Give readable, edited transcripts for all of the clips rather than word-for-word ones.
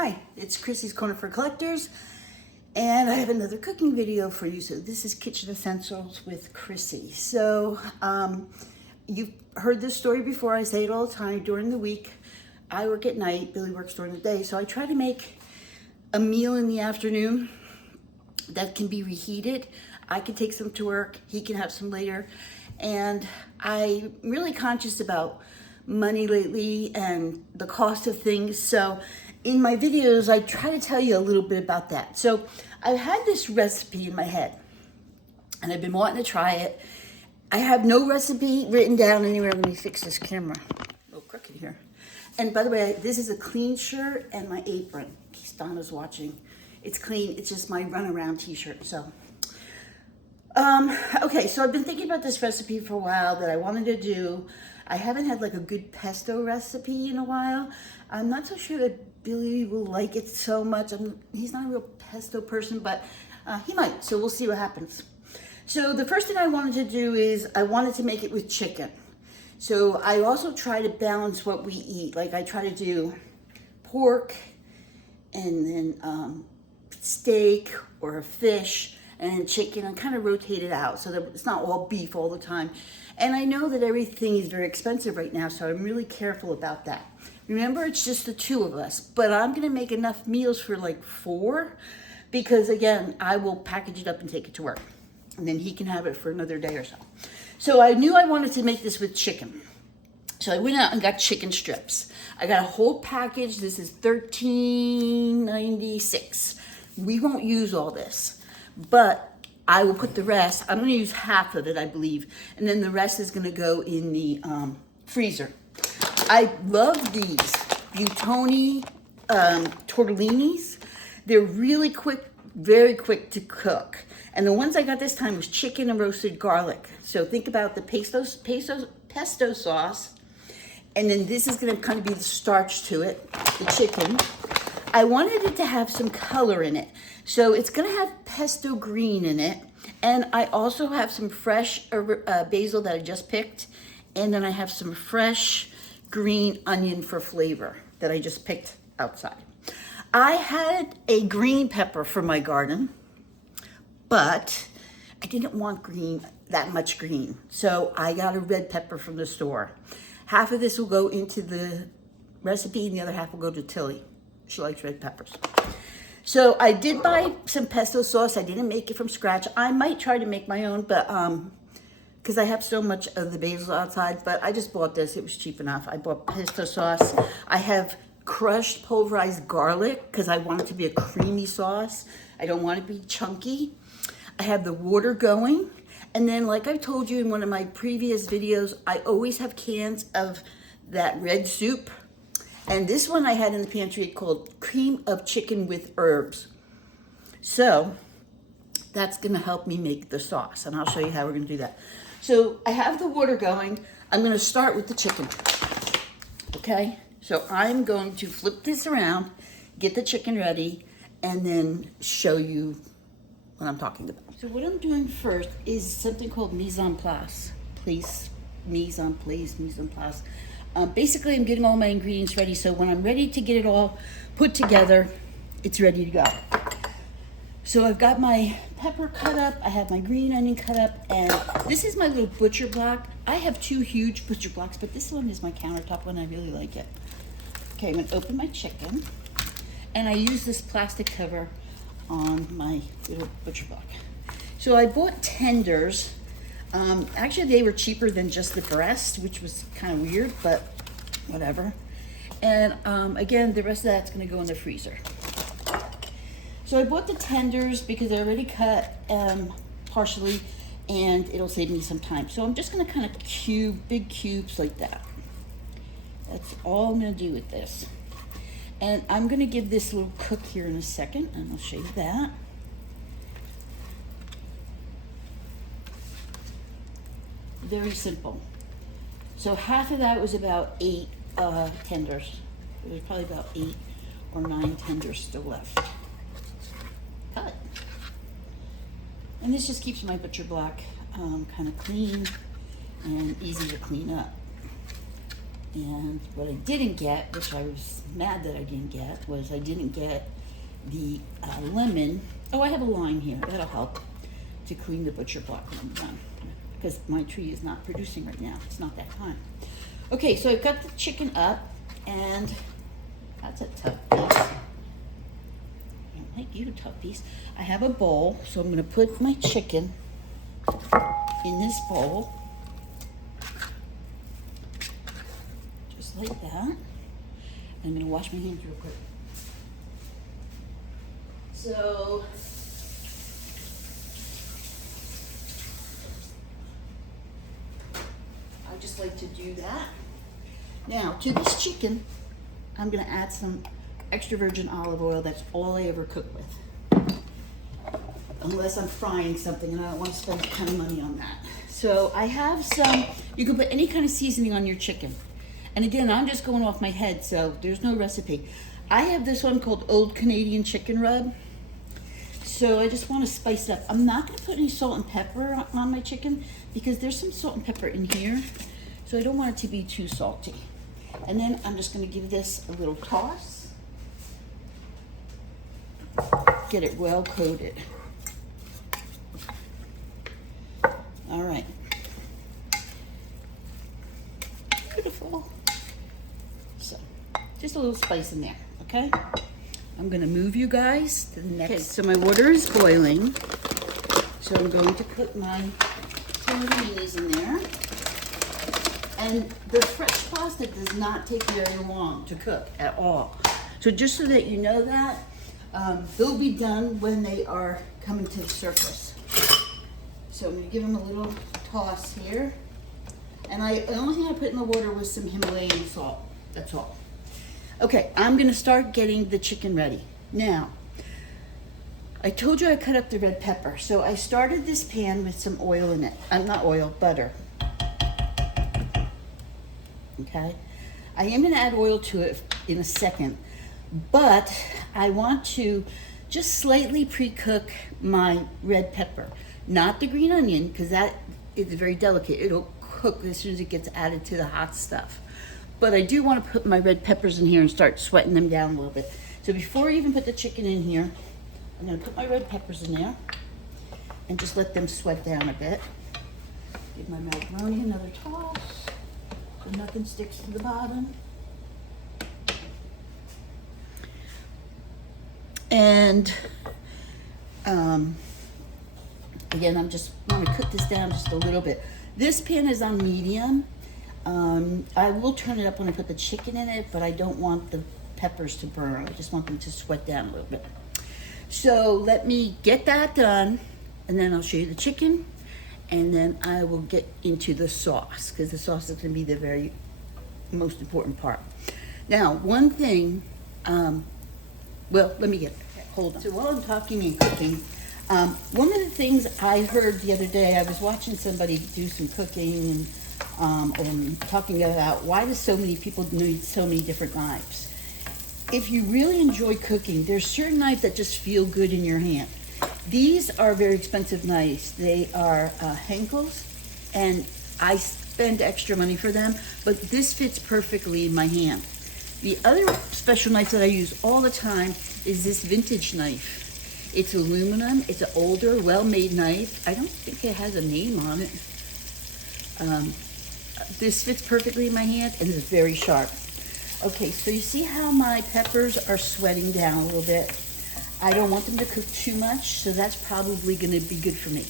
Hi, it's Chrissy's Corner for Collectors, and I have another cooking video for you. So this is Kitchen Essentials with Chrissy. So you've heard this story before. I say it all the time. During the week, I work at night. Billy works during the day. So I try to make a meal in the afternoon that can be reheated. I can take some to work. He can have some later. And I'm really conscious about money lately and the cost of things. So in my videos, I try to tell you a little bit about that. So I've had this recipe in my head and I've been wanting to try it. I have no recipe written down anywhere. Let me fix this camera. A little crooked here. And by the way, this is a clean shirt and my apron. In case Donna's watching. It's clean. It's just my runaround t-shirt. So, okay. So I've been thinking about this recipe for a while that I wanted to do. I haven't had like a good pesto recipe in a while. I'm not so sure that Billy will like it so much. He's not a real pesto person, but he might. So we'll see what happens. So the first thing I wanted to do is I wanted to make it with chicken. So I also try to balance what we eat. Like I try to do pork and then steak or a fish and then chicken and kind of rotate it out so that it's not all beef all the time. And I know that everything is very expensive right now, so I'm really careful about that. Remember, it's just the two of us, but I'm gonna make enough meals for like 4 because again, I will package it up and take it to work and then he can have it for another day or so. So I knew I wanted to make this with chicken. So I went out and got chicken strips. I got a whole package. This is $13.96. We won't use all this, but I will put the rest, I'm gonna use half of it, I believe, and then the rest is gonna go in the freezer. I love these Buitoni tortellinis. They're really quick, very quick to cook. And the ones I got this time was chicken and roasted garlic. So think about the pesto sauce, and then this is gonna kind of be the starch to it, the chicken. I wanted it to have some color in it. So it's gonna have pesto green in it. And I also have some fresh basil that I just picked. And then I have some fresh green onion for flavor that I just picked outside. I had a green pepper for my garden, but I didn't want that much green. So I got a red pepper from the store. Half of this will go into the recipe and the other half will go to Tilly. She likes red peppers. So I did buy some pesto sauce. I didn't make it from scratch. I might try to make my own, but because I have so much of the basil outside, but I just bought this. It was cheap enough. I bought pesto sauce. I have crushed pulverized garlic because I want it to be a creamy sauce. I don't want it to be chunky. I have the water going. And then like I told you in one of my previous videos, I always have cans of that red soup. And this one I had in the pantry called cream of chicken with herbs. So that's gonna help me make the sauce. And I'll show you how we're gonna do that. So I have the water going. I'm gonna start with the chicken, okay? So I'm going to flip this around, get the chicken ready, and then show you what I'm talking about. So what I'm doing first is something called mise en place. Basically, I'm getting all my ingredients ready, so when I'm ready to get it all put together, it's ready to go. So I've got my pepper cut up, I have my green onion cut up, and this is my little butcher block. I have 2 huge butcher blocks, but this one is my countertop one. I really like it. Okay, I'm gonna open my chicken, and I use this plastic cover on my little butcher block. So I bought tenders. Actually, they were cheaper than just the breast, which was kind of weird, but whatever. And again, the rest of that's gonna go in the freezer. So I bought the tenders because they're already cut partially, and it'll save me some time. So I'm just gonna kind of big cubes like that. That's all I'm gonna do with this. And I'm gonna give this a little cook here in a second, and I'll show you that. Very simple. So half of that was about 8 tenders. There's probably about 8 or 9 tenders still left. Cut. And this just keeps my butcher block kind of clean and easy to clean up. And what I didn't get, which I was mad that I didn't get, was I didn't get the lemon. Oh, I have a lime here. That'll help to clean the butcher block when I'm done. Because my tree is not producing right now. It's not that time. Okay, so I've got the chicken up, and that's a tough piece. I don't like you, tough piece. I have a bowl, so I'm going to put my chicken in this bowl. Just like that. I'm going to wash my hands real quick. So, I just like to do that. Now, to this chicken, I'm going to add some extra virgin olive oil. That's all I ever cook with. Unless I'm frying something and I don't want to spend a ton of money on that. So I have some, you can put any kind of seasoning on your chicken. And again, I'm just going off my head, so there's no recipe. I have this one called Old Canadian Chicken Rub. So I just want to spice it up. I'm not going to put any salt and pepper on my chicken because there's some salt and pepper in here. So I don't want it to be too salty. And then I'm just going to give this a little toss. Get it well coated. All right. Beautiful. So, just a little spice in there, okay? I'm gonna move you guys to the next. Okay, so my water is boiling. So I'm going to put my tortellinis in there. And the fresh pasta does not take very long to cook at all. So just so that you know that, they'll be done when they are coming to the surface. So I'm gonna give them a little toss here. And the only thing I put in the water was some Himalayan salt, that's all. Okay, I'm gonna start getting the chicken ready. Now, I told you I cut up the red pepper. So I started this pan with some oil in it. Not oil, butter. Okay, I am gonna add oil to it in a second, but I want to just slightly pre-cook my red pepper. Not the green onion, because that is very delicate. It'll cook as soon as it gets added to the hot stuff. But I do want to put my red peppers in here and start sweating them down a little bit. So before I even put the chicken in here, I'm going to put my red peppers in there and just let them sweat down a bit. Give my macaroni another toss so nothing sticks to the bottom. And again, I'm just want to cook this down just a little bit. This pan is on medium. I will turn it up when I put the chicken in it, but I don't want the peppers to burn. I just want them to sweat down a little bit. So let me get that done, and then I'll show you the chicken, and then I will get into the sauce, because the sauce is going to be the very most important part. Now, one thing, well, let me get it. Hold on. So while I'm talking and cooking, one of the things I heard the other day, I was watching somebody do some cooking and talking about why do so many people need so many different knives. If you really enjoy cooking, there's certain knives that just feel good in your hand. These are very expensive knives. They are Henkel's, and I spend extra money for them, but this fits perfectly in my hand. The other special knife that I use all the time is this vintage knife. It's aluminum. It's an older, well-made knife. I don't think it has a name on it. This fits perfectly in my hand and is very sharp. Okay, so you see how my peppers are sweating down a little bit? I don't want them to cook too much, so that's probably going to be good for me.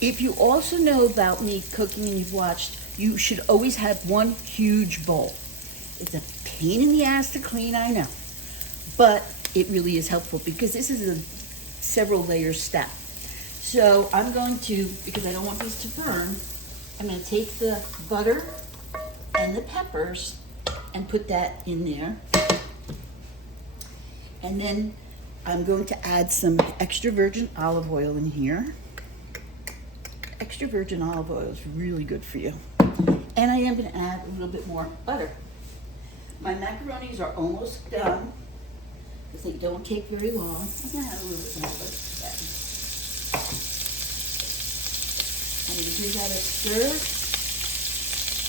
If you also know about me cooking and you've watched, you should always have one huge bowl. It's a pain in the ass to clean, I know, but it really is helpful because this is a several layer step. So I'm going to, because I don't want these to burn, I'm going to take the butter and the peppers and put that in there. And then I'm going to add some extra virgin olive oil in here. Extra virgin olive oil is really good for you. And I am going to add a little bit more butter. My macaronis are almost done because they don't take very long. I'm going to add a little bit more butter to that. I'm going to give that a stir,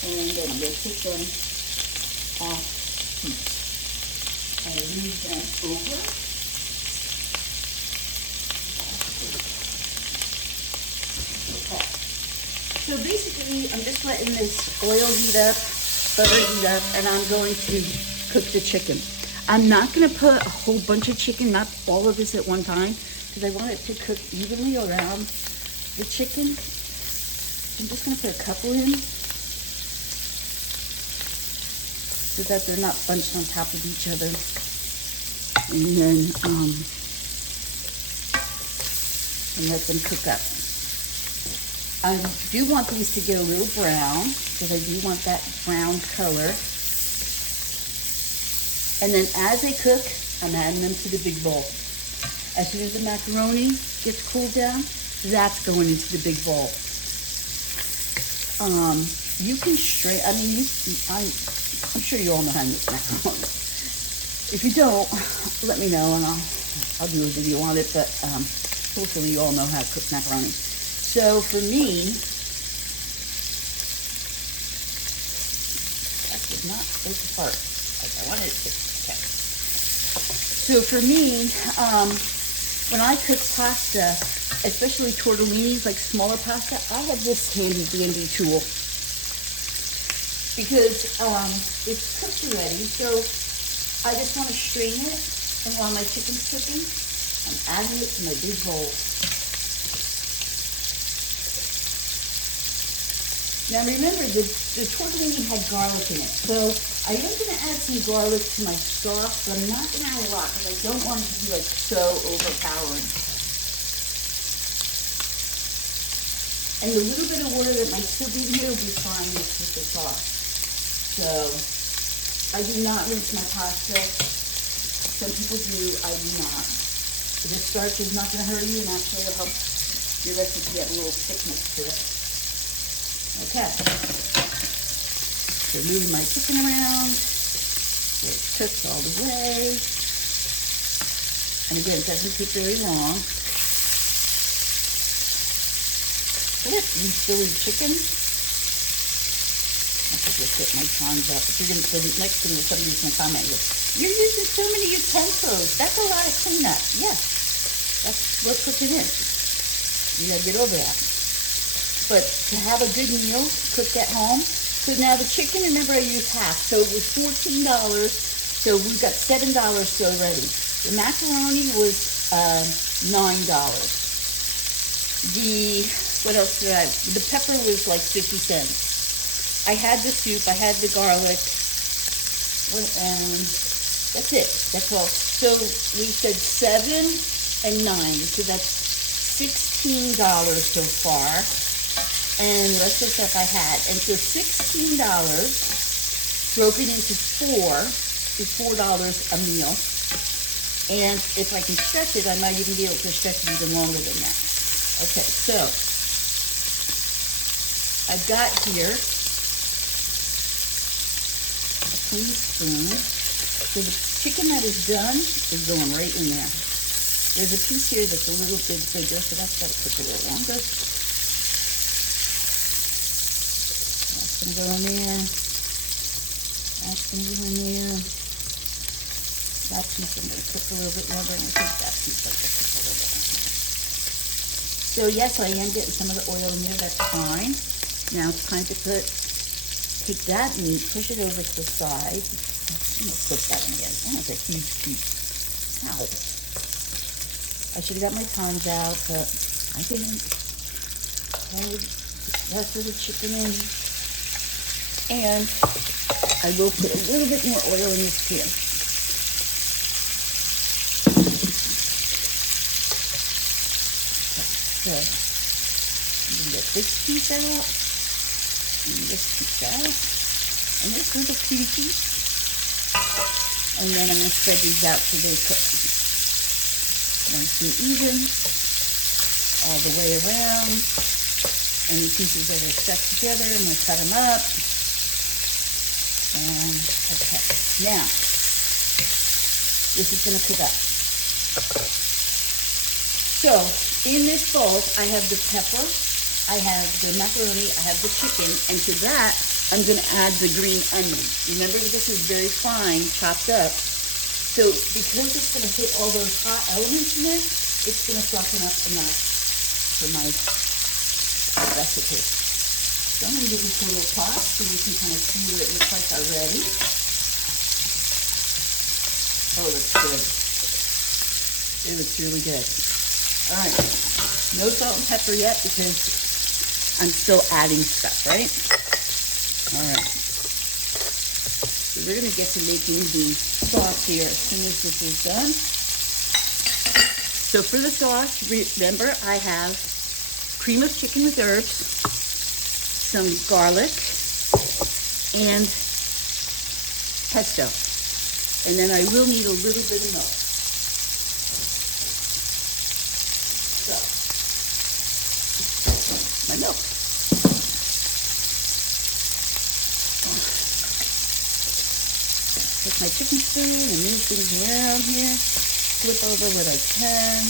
and then I'm going to take them off heat and move them over. Okay. So basically, I'm just letting this oil heat up, butter heat up, and I'm going to cook the chicken. I'm not going to put a whole bunch of chicken, not all of this at one time, because I want it to cook evenly around the chicken. So I'm just going to put a couple in so that they're not bunched on top of each other. And then and let them cook up. I do want these to get a little brown because I do want that brown color. And then as they cook, I'm adding them to the big bowl. As soon as the macaroni gets cooled down, that's going into the big bowl. You can strain, I mean, I'm sure you all know how to make macaroni. If you don't, let me know and I'll do a video on it, but hopefully you all know how to cook macaroni. So for me, that did not break apart like I wanted it to. Okay. So for me, when I cook pasta, especially tortellinis, like smaller pasta, I have this handy dandy tool because it's cooked already. So I just want to strain it, and while my chicken's cooking, I'm adding it to my big bowl. Now remember, the tortellini had garlic in it, so I am going to add some garlic to my sauce, but I'm not going to add a lot because I don't want it to be like so overpowering. And the little bit of water that might still be in here will be fine with the sauce. So I do not rinse my pasta. Some people do, I do not. The starch is not going to hurt you, and actually it'll help your recipe get a little thickness to it. Okay, so moving my chicken around, so it cooks all the way, and again, it doesn't take very long. Look at these silly chicken. I have to just get my tongs up. If you're going to put it next thing, somebody's going to comment, you're using so many utensils. That's a lot of cleanup. Yes, that's what cooking is. You got to get over that. But to have a good meal cooked at home. So now the chicken, remember I used half. So it was $14. So we've got $7 still ready. The macaroni was $9. What else did I, the pepper was like 50 cents. I had the soup, I had the garlic, and that's it. That's all. So we said 7 and 9. So that's $16 so far. And the rest of the stuff I had. And so $16 broken into 4 is $4 a meal. And if I can stretch it, I might even be able to stretch it even longer than that. Okay, so I've got here a clean spoon. So the chicken that is done is going right in there. There's a piece here that's a little bit bigger, so that's got to cook a little longer. That's going to go in there. That's going to go in there. That piece I'm going to cook a little bit longer, and I think that piece I cook a little bit longer. So yes, I am getting some of the oil in there. That's fine. Now it's time to take that meat, push it over to the side. I'm going to flip that one again. Oh, that's a huge piece. Ow. I should have got my tongs out, but I didn't. Hold the rest of the chicken in. And I will put a little bit more oil in this pan. So I'm going to get this piece out, and this piece out, and this little cutie piece. And then I'm going to spread these out so they cook nice and even all the way around. Any pieces that are stuck together, I'm going to cut them up. And okay, now this is going to cook up. So in this bowl, I have the pepper, I have the macaroni, I have the chicken, and to that I'm gonna add the green onion. Remember, this is very fine, chopped up. So because it's gonna hit all those hot elements in there, it's gonna soften up enough for my recipe. So I'm gonna give this a little toss so you can kind of see what it looks like already. Oh, it looks good. It looks really good. All right, no salt and pepper yet because I'm still adding stuff, right? All right. So we're gonna get to making the sauce here as soon as this is done. So for the sauce, remember I have cream of chicken with herbs, some garlic, and pesto. And then I will need a little bit of milk. So, my milk. Take my chicken spoon and move things around here. Flip over what I can.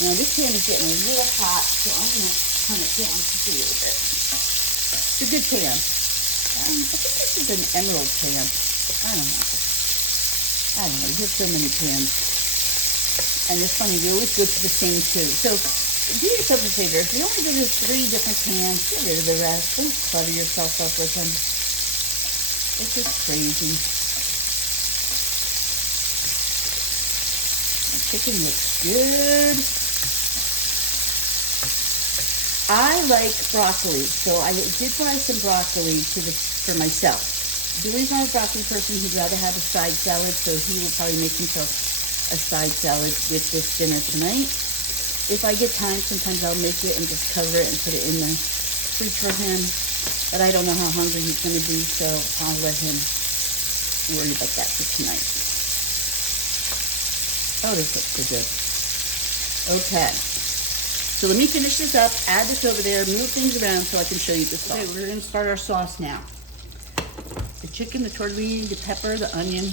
Now this pan is getting a little hot, so I'm gonna turn it down just a little bit. It's a good pan. I think this is an emerald pan. I don't know. We have so many pans. And it's funny, we always go to the same two. So do yourself a favor. If you only go to 3 different pans, get rid of the rest. Don't clutter yourself up with them. It's just crazy. The chicken looks good. I like broccoli, so I did buy some broccoli for myself. Dewey's not a broccoli person. He'd rather have a side salad, so he will probably make himself a side salad with this dinner tonight. If I get time, sometimes I'll make it and just cover it and put it in the fridge for him. But I don't know how hungry he's going to be, so I'll let him worry about that for tonight. Oh, this looks so good. Okay. So let me finish this up, add this over there, move things around so I can show you the sauce. Okay, we're going to start our sauce now. The chicken, the tortellini, the pepper, the onion,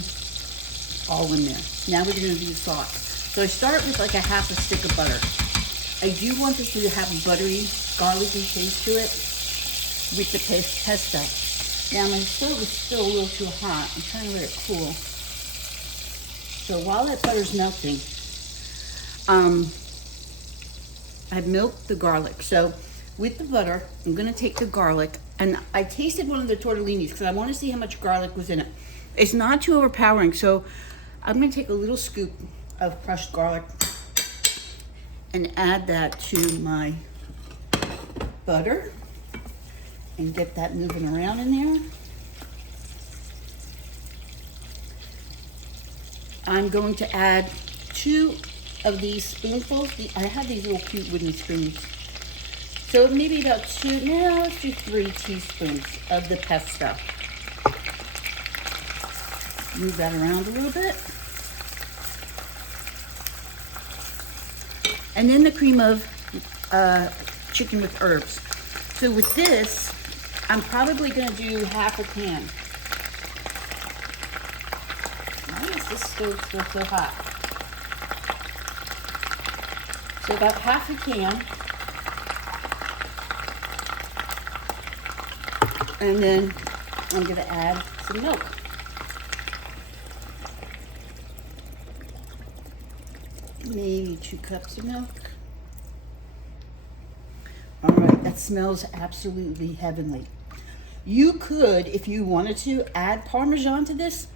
all in there. Now we're going to do the sauce. So I start with like a half a stick of butter. I do want this to have a buttery, garlicky taste to it with the pesto. Now my stove is still a little too hot. I'm trying to let it cool. So while that butter's melting, I've milked the garlic. So with the butter, I'm gonna take the garlic, and I tasted one of the tortellinis because I want to see how much garlic was in it. It's not too overpowering, so I'm gonna take a little scoop of crushed garlic and add that to my butter and get that moving around in there. I'm going to add 2 of these spoonfuls. I have these little cute wooden spoons. So maybe about 2, no, let's do 3 teaspoons of the pesto. Move that around a little bit. And then the cream of chicken with herbs. So with this, I'm probably gonna do half a can. Why is this stove still so hot? So about half a can. And then I'm gonna add some milk. Maybe 2 cups of milk. All right, that smells absolutely heavenly. You could, if you wanted to, add Parmesan to this.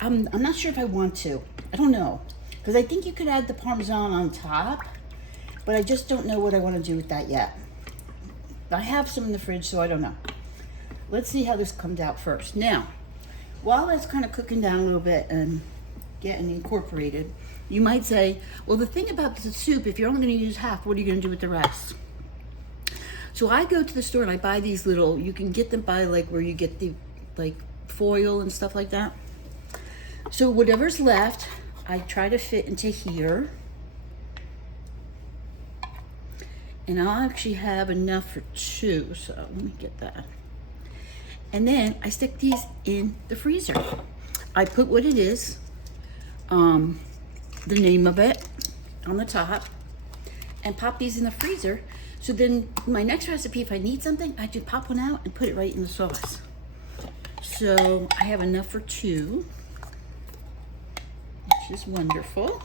I'm not sure if I want to. I don't know. Because I think you could add the Parmesan on top, but I just don't know what I want to do with that yet. I have some in the fridge, so I don't know. Let's see how this comes out first. Now, while that's kind of cooking down a little bit and getting incorporated, you might say, well, the thing about the soup, if you're only going to use half, what are you going to do with the rest? So I go to the store and I buy these little, you can get them by like where you get the like foil and stuff like that. So whatever's left, I try to fit into here. And I'll actually have enough for 2, so let me get that. And then I stick these in the freezer. I put what it is, the name of it on the top, and pop these in the freezer So then my next recipe, if I need something, I just pop one out and put it right in the sauce. So I have enough for 2, which is wonderful.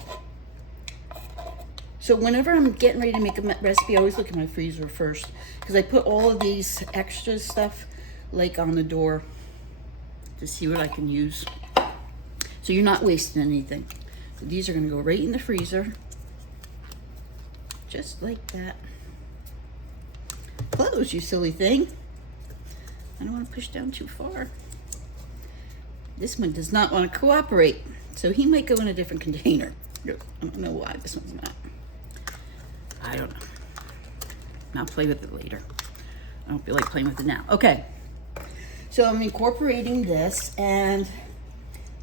So whenever I'm getting ready to make a recipe, I always look at my freezer first, because I put all of these extra stuff like on the door to see what I can use. So you're not wasting anything. So these are gonna go right in the freezer, just like that. Close, you silly thing. I don't want to push down too far. This one does not want to cooperate, so he might go in a different container. I don't know why this one's not. I don't know. I'll play with it later. I don't feel like playing with it now. Okay, so I'm incorporating this, and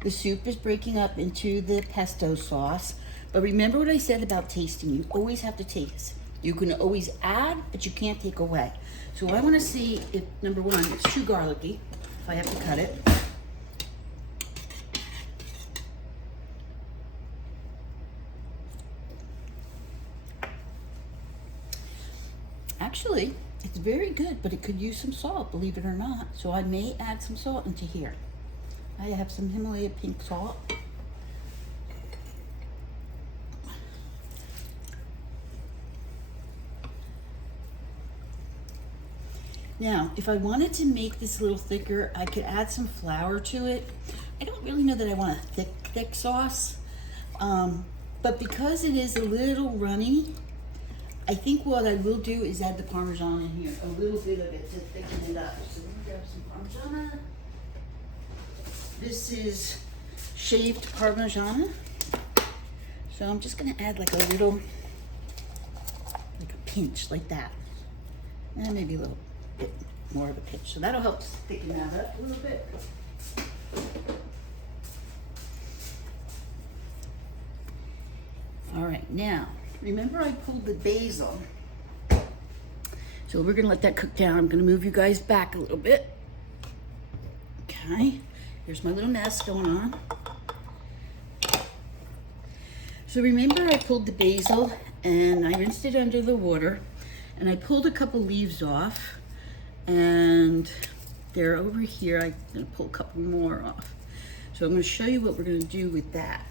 the soup is breaking up into the pesto sauce. But remember what I said about tasting. You always have to taste. You can always add, but you can't take away. So I want to see if, number one, it's too garlicky, if I have to cut it. Actually, it's very good, but it could use some salt, believe it or not. So I may add some salt into here. I have some Himalaya pink salt. Now, if I wanted to make this a little thicker, I could add some flour to it. I don't really know that I want a thick sauce, but because it is a little runny, I think what I will do is add the Parmesan in here, a little bit of it to thicken it up. So let me grab some Parmesan. This is shaved Parmesan. So I'm just gonna add like a little, like a pinch, like that. And maybe a little bit more of a pinch. So that'll help thicken that up a little bit. All right, now, remember I pulled the basil. So we're gonna let that cook down. I'm gonna move you guys back a little bit. Okay, here's my little mess going on. So remember I pulled the basil and I rinsed it under the water, and I pulled a couple leaves off, and they're over here. I'm gonna pull a couple more off. So I'm gonna show you what we're gonna do with that.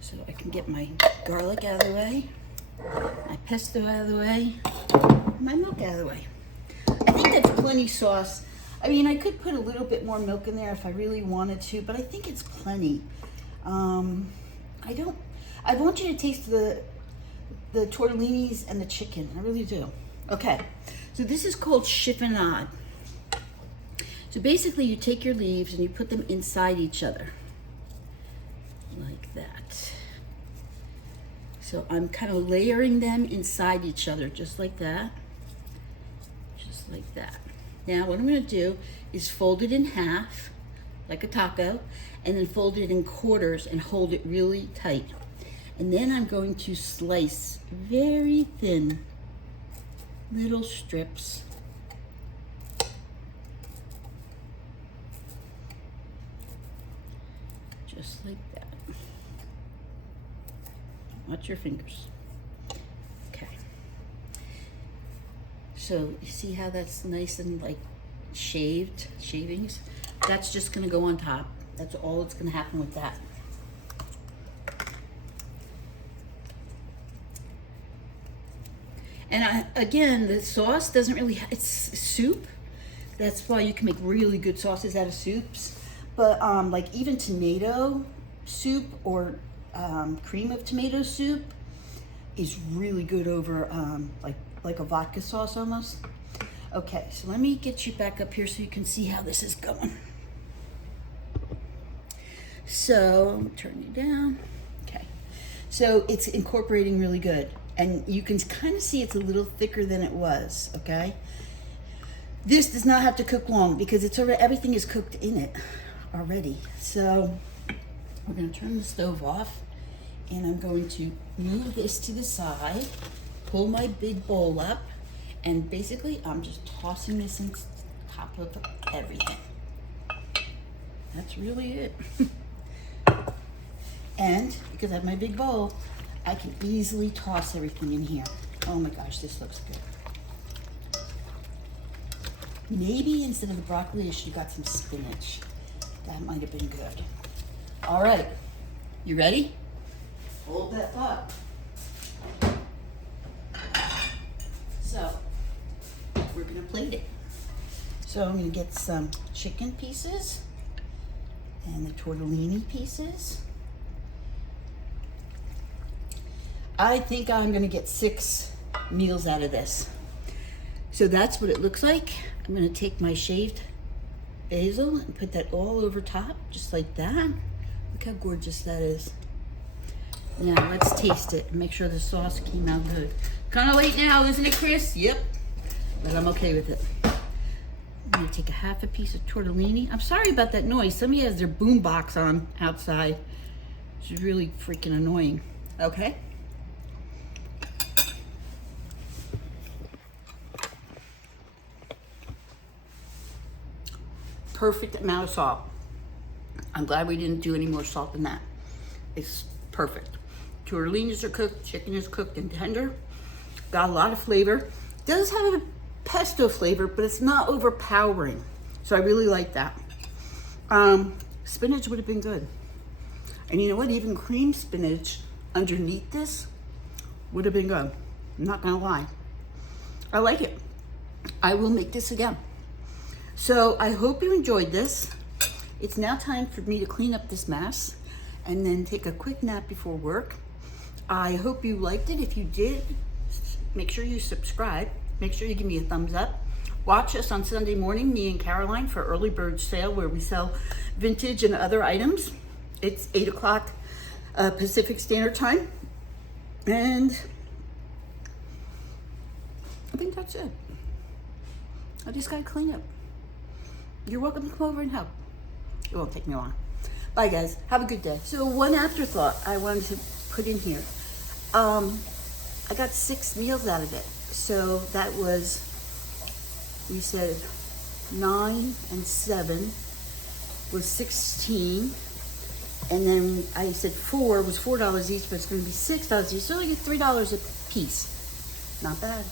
So I can get my garlic out of the way, my pesto out of the way, my milk out of the way. I think that's plenty sauce. I mean, I could put a little bit more milk in there if I really wanted to, but I think it's plenty. I want you to taste the tortellinis and the chicken. I really do. Okay, so this is called chiffonade. So basically you take your leaves and you put them inside each other, like that. So I'm kind of layering them inside each other, just like that. Just like that. Now what I'm gonna do is fold it in half, like a taco, and then fold it in quarters and hold it really tight. And then I'm going to slice very thin little strips. Just like that. Watch your fingers. Okay. So you see how that's nice and like shavings? That's just gonna go on top. That's all that's gonna happen with that. And again, the sauce doesn't really, it's soup. That's why you can make really good sauces out of soups. But like even tomato soup or cream of tomato soup is really good over like a vodka sauce almost. Okay, so let me get you back up here so you can see how this is going. So, turn you down. Okay, so it's incorporating really good. And you can kind of see it's a little thicker than it was, okay? This does not have to cook long because it's already, everything is cooked in it already. So we're gonna turn the stove off, and I'm going to move this to the side, pull my big bowl up, and basically I'm just tossing this on top of everything. That's really it. And because I have my big bowl, I can easily toss everything in here. Oh my gosh, this looks good. Maybe instead of the broccoli, I should have got some spinach. That might have been good. All right, you ready? Hold that thought. So, we're gonna plate it. So I'm gonna get some chicken pieces and the tortellini pieces. I think I'm gonna get 6 meals out of this. So that's what it looks like. I'm gonna take my shaved basil and put that all over top, just like that. Look how gorgeous that is. Now let's taste it and make sure the sauce came out good. Kind of late now, isn't it, Chris? Yep, but I'm okay with it. I'm gonna take a half a piece of tortellini. I'm sorry about that noise. Somebody has their boom box on outside. It's really freaking annoying. Okay. Perfect amount of salt. I'm glad we didn't do any more salt than that. It's perfect. Tortellinis are cooked, chicken is cooked and tender. Got a lot of flavor. Does have a pesto flavor, but it's not overpowering. So I really like that. Spinach would have been good. And you know what? Even cream spinach underneath this would have been good. I'm not gonna lie. I like it. I will make this again. So I hope you enjoyed this. It's now time for me to clean up this mess and then take a quick nap before work. I hope you liked it. If you did, make sure you subscribe. Make sure you give me a thumbs up. Watch us on Sunday morning, me and Caroline, for early bird sale where we sell vintage and other items. It's 8 o'clock Pacific Standard Time. And I think that's it. I just gotta clean up. You're welcome to come over and help. It won't take me long. Bye guys, have a good day. So one afterthought I wanted to put in here. I got 6 meals out of it. So that was, we said 9 and 7 was 16. And then I said 4 was $4 each, but it's gonna be $6 each. So I get $3 a piece. Not bad.